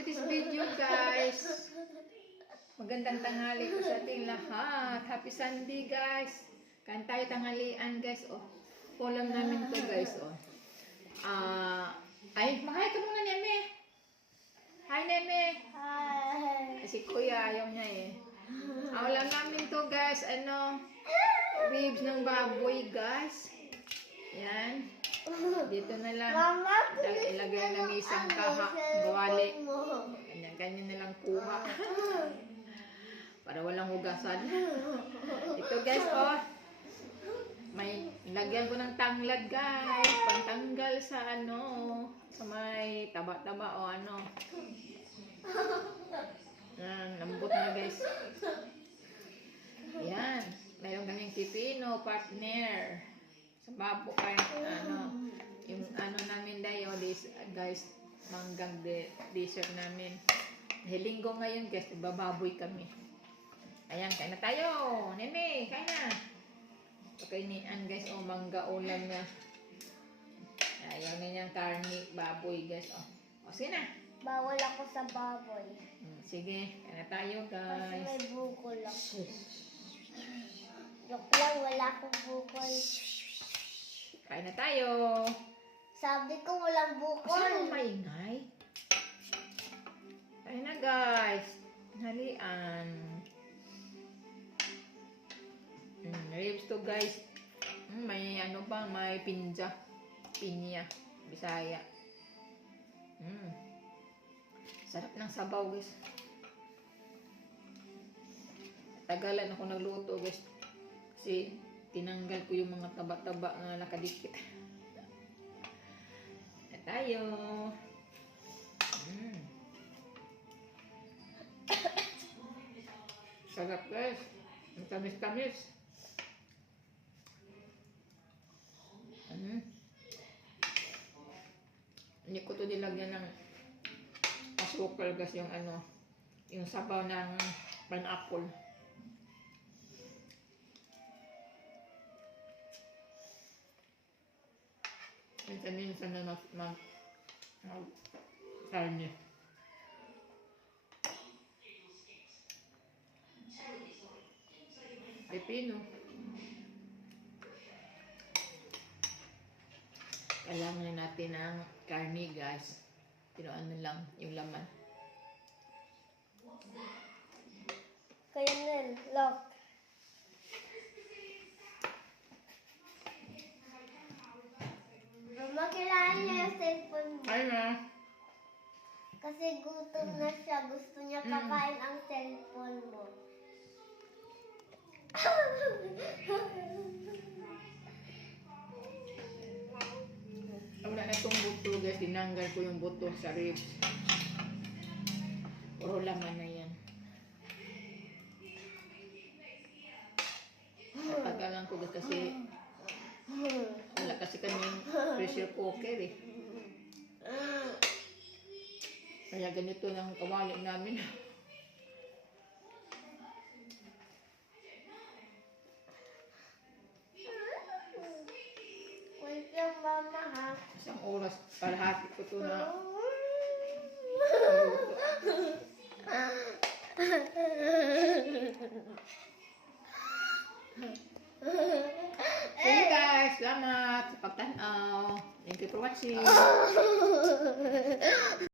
to this video, guys. Magandang tanghali po sa ating lahat. Happy Sunday, guys. Kain tayo tanghalian, guys. Oh, ulam namin to, guys. Oh. Mahay ka muna, Neme. Hi, Neme. Hi. Si Kuya, ayaw niya eh. Ulam namin to, guys. Ribs ng baboy, guys. Yan. Dito na lang. Mama, Ilagay na may isang gawali. Ganyan na lang kuha. Para walang hugasan. Ito, guys, oh. May lagyan ko ng tanglad, guys. Pantanggal sa sa may taba-taba o Yan, lambot na, guys. Yan. Mayroon kaming pipino, partner. Sa babo kay yung namin dayo, guys, manggang dessert namin. Linggo ngayon, guys, bababoy kami. Ayan, kain na tayo. Neme, kain na. Okay ni guys, mangga ulam niya. Ayaw na niyang karni, baboy, guys. Sige na. bawal ako sa baboy. Sige, kain na tayo, Kasi guys. may bukol ako. Joke lang, wala akong bukol. Kain na tayo. Sabi ko walang bukol. Sino maingay? Kain na, guys. Halian. Ribs to, guys. May may pinya, Bisaya. Sarap ng sabaw, guys. Tagalan ako nagluto, guys. Kasi tinanggal ko yung mga taba-taba na nakadikit. Na tayo. Sarap, guys. Ang tamis-tamis. Hindi ko to nilagyan ng asukal, guys, yung yung sabaw ng pineapple. Minsan na karne. Pepino. Kailangan natin ng karne, guys. Pero lang yung laman. Kaya nun, look. Mama, kailangan niya yung cellphone mo. Ay na. Kasi gutom na siya. Gusto niya kakain ang cellphone mo. Wala na itong buto, guys. Tinanggal ko yung buto sa ribs. Puro laman na yan. Natagalan ko, guys, kasi wala kasi kaming pressure cooker eh. Kaya ganito ng kawali namin. Wait lang, mama, ha? Isang oras, kalahati ko ito na Hey guys, salamat sa pagtanaw. Thank you for watching.